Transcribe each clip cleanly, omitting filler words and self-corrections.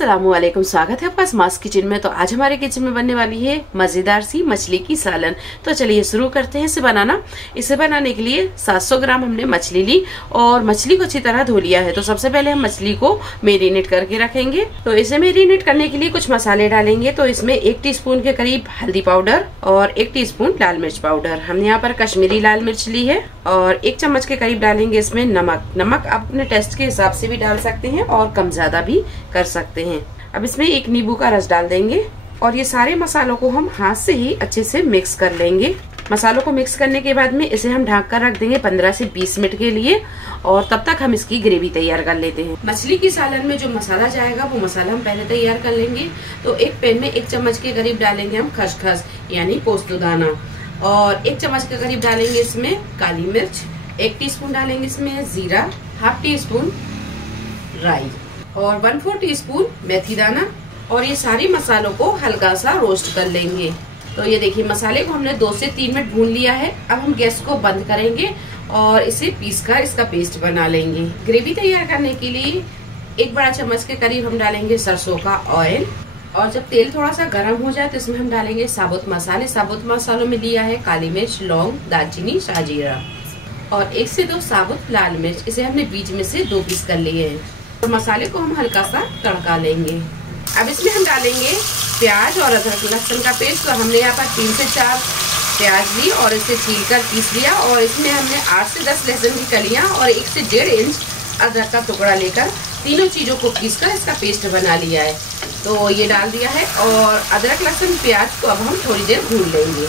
अस्सलामुअलैकुम, स्वागत है आपका मास किचन में। तो आज हमारे किचन में बनने वाली है मजेदार सी मछली की सालन। तो चलिए शुरू करते हैं इसे बनाना। इसे बनाने के लिए 700 ग्राम हमने मछली ली और मछली को अच्छी तरह धो लिया है। तो सबसे पहले हम मछली को मैरिनेट करके रखेंगे। तो इसे मैरिनेट करने के लिए कुछ मसाले डालेंगे। तो इसमें 1 टीस्पून के करीब हल्दी पाउडर और 1 टीस्पून लाल मिर्च पाउडर। हमने यहाँ पर कश्मीरी लाल मिर्च ली है और 1 चम्मच के करीब डालेंगे इसमें नमक आप अपने टेस्ट के हिसाब से भी डाल सकते हैं और कम ज्यादा भी कर सकते हैं। अब इसमें 1 नींबू का रस डाल देंगे और ये सारे मसालों को हम हाथ से ही अच्छे से मिक्स कर लेंगे। मसालों को मिक्स करने के बाद में इसे हम ढक कर रख देंगे 15 से 20 मिनट के लिए और तब तक हम इसकी ग्रेवी तैयार कर लेते हैं। मछली की सालन में जो मसाला जाएगा वो मसाला हम पहले तैयार कर लेंगे। तो एक पैन में 1 चम्मच के करीब डालेंगे हम खसखस यानी पोस्तु दाना और 1 चम्मच के करीब डालेंगे इसमें काली मिर्च, 1 टीस्पून डालेंगे इसमें जीरा, हाफ टीस्पून राई और 1/4 टीस्पून मेथी दाना और ये सारी मसालों को हल्का सा रोस्ट कर लेंगे। तो ये देखिए मसाले को हमने 2 से 3 मिनट भून लिया है। अब हम गैस को बंद करेंगे और इसे पीसकर इसका पेस्ट बना लेंगे। ग्रेवी तैयार करने के लिए 1 बड़ा चम्मच के करीब हम डालेंगे सरसों का ऑयल और जब तेल थोड़ा सा गर्म हो जाए तो इसमें हम डालेंगे साबुत मसाले। साबुत मसालों में लिया है काली मिर्च, लौंग, दालचीनी, शाहजीरा और 1 से 2 साबुत लाल मिर्च। इसे हमने बीच में से 2 पीस कर लिए हैं। तो मसाले को हम हल्का सा तड़का लेंगे। अब इसमें हम डालेंगे प्याज और अदरक लहसुन का पेस्ट। तो हमने यहाँ पर 3 से 4 प्याज ली और इसे छीलकर पीस लिया और इसमें हमने 8 से 10 लहसुन की कलियां और 1 से 1.5 इंच अदरक का टुकड़ा लेकर तीनों चीजों को पीसकर इसका पेस्ट बना लिया है। तो ये डाल दिया है और अदरक लहसुन प्याज को अब हम थोड़ी देर भून लेंगे।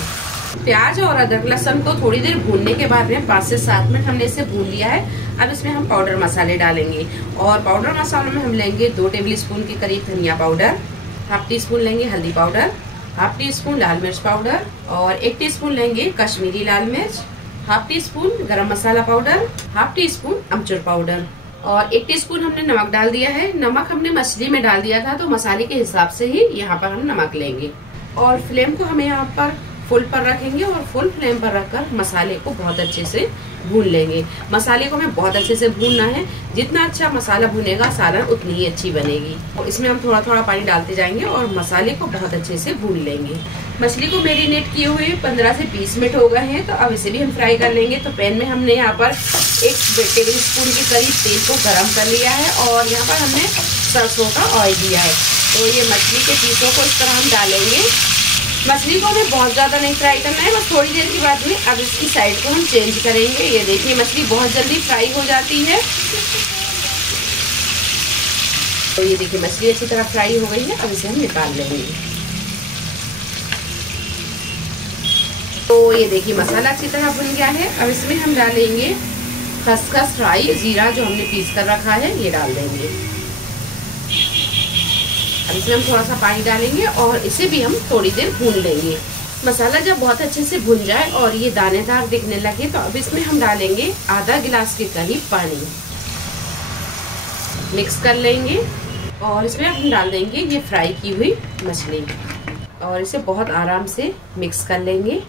प्याज और अदरक लहसुन को थोड़ी देर भूनने के बाद में 5 से 7 मिनट हमने इसे भून लिया है। अब इसमें हम पाउडर मसाले डालेंगे और पाउडर मसालों में हम लेंगे 2 टेबलस्पून के करीब धनिया पाउडर, हाफ टीस्पून लेंगे हल्दी पाउडर, हाफ टीस्पून लाल मिर्च पाउडर और 1 टीस्पून लेंगे कश्मीरी लाल मिर्च, हाफ टीस्पून गरम मसाला पाउडर, हाफ टीस्पून अमचूर पाउडर और 1 टीस्पून हमने नमक डाल दिया है। नमक हमने मछली में डाल दिया था तो मसाले के हिसाब से ही यहाँ पर हम नमक लेंगे और फ्लेम को हमें यहाँ पर फुल पर रखेंगे और फुल फ्लेम पर रखकर मसाले को बहुत अच्छे से भून लेंगे। मसाले को हमें बहुत अच्छे से भूनना है। जितना अच्छा मसाला भुनेगा सालन उतनी ही अच्छी बनेगी। और इसमें हम थोड़ा थोड़ा पानी डालते जाएंगे और मसाले को बहुत अच्छे से भून लेंगे। मछली को मैरिनेट किए हुए 15 से 20 मिनट हो गए हैं। तो अब इसे भी हम फ्राई कर लेंगे। तो पैन में हमने यहाँ पर 1 टेबलस्पून के करीब तेल को गर्म कर लिया है और यहाँ पर हमने सरसों का ऑयल दिया है। तो ये मछली के पीसों को इस तरह हम डालेंगे। मछली को हमें बहुत ज्यादा नहीं फ्राई करना है, बस थोड़ी देर के बाद में अब इसकी साइड को हम चेंज करेंगे। ये देखिए मछली बहुत जल्दी फ्राई हो जाती है। तो ये देखिए मछली अच्छी तरह फ्राई हो गई है। अब इसे हम निकाल लेंगे। तो ये देखिए मसाला अच्छी तरह भुन गया है। अब इसमें हम डालेंगे खसखस, राई, जीरा जो हमने पीस कर रखा है ये डाल देंगे। अब इसमें हम थोड़ा सा पानी डालेंगे और इसे भी हम थोड़ी देर भून लेंगे। मसाला जब बहुत अच्छे से भुन जाए और ये दानेदार दिखने लगे तो अब इसमें हम डालेंगे आधा गिलास के करीब पानी। मिक्स कर लेंगे और इसमें हम डाल देंगे ये फ्राई की हुई मछली और इसे बहुत आराम से मिक्स कर लेंगे।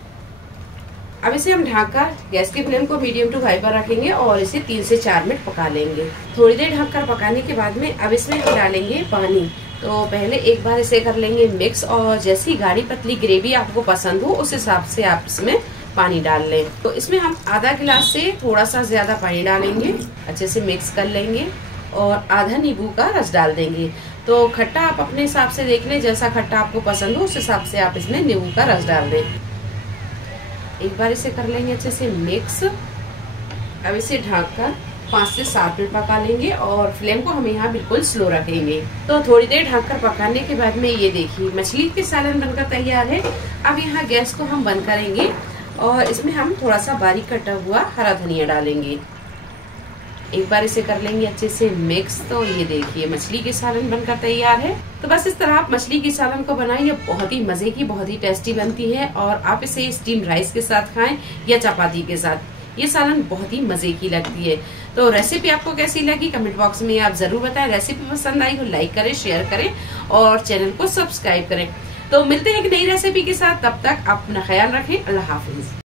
अब इसे हम ढककर गैस की फ्लेम को मीडियम टू हाई पर रखेंगे और इसे 3 से 4 मिनट पका लेंगे। थोड़ी देर ढककर पकाने के बाद में अब इसमें हम डालेंगे पानी। तो पहले एक बार इसे कर लेंगे मिक्स और जैसी गाढ़ी पतली ग्रेवी आपको पसंद हो उस हिसाब से आप इसमें पानी डाल लें। तो इसमें हम आधा गिलास से थोड़ा सा ज्यादा पानी डालेंगे, अच्छे से मिक्स कर लेंगे और आधा नींबू का रस डाल देंगे। तो खट्टा आप अपने हिसाब से देख लें, जैसा खट्टा आपको पसंद हो उस हिसाब से आप इसमें नींबू का रस डाल दें। एक बार इसे कर लेंगे अच्छे से मिक्स। अब इसे ढककर 5 से 7 मिनट पका लेंगे और फ्लेम को हम यहाँ बिल्कुल स्लो रखेंगे। तो थोड़ी देर ढककर पकाने के बाद में ये देखिए मछली के सालन बनकर तैयार है। अब यहाँ गैस को हम बंद करेंगे और इसमें हम थोड़ा सा बारीक कटा हुआ हरा धनिया डालेंगे। एक बार इसे कर लेंगे अच्छे से मिक्स। तो ये देखिए मछली की सालन बनकर तैयार है। तो बस इस तरह आप मछली की सालन को बनाएं। ये बहुत ही मजे की, बहुत ही टेस्टी बनती है और आप इसे स्टीम राइस के साथ खाएं या चपाती के साथ। ये सालन बहुत ही मजे की लगती है। तो रेसिपी आपको कैसी लगी कमेंट बॉक्स में आप जरूर बताएं। रेसिपी पसंद आई तो लाइक करें, शेयर करें और चैनल को सब्सक्राइब करें। तो मिलते हैं एक नई रेसिपी के साथ। तब तक अपना ख्याल रखें। अल्लाह हाफिज।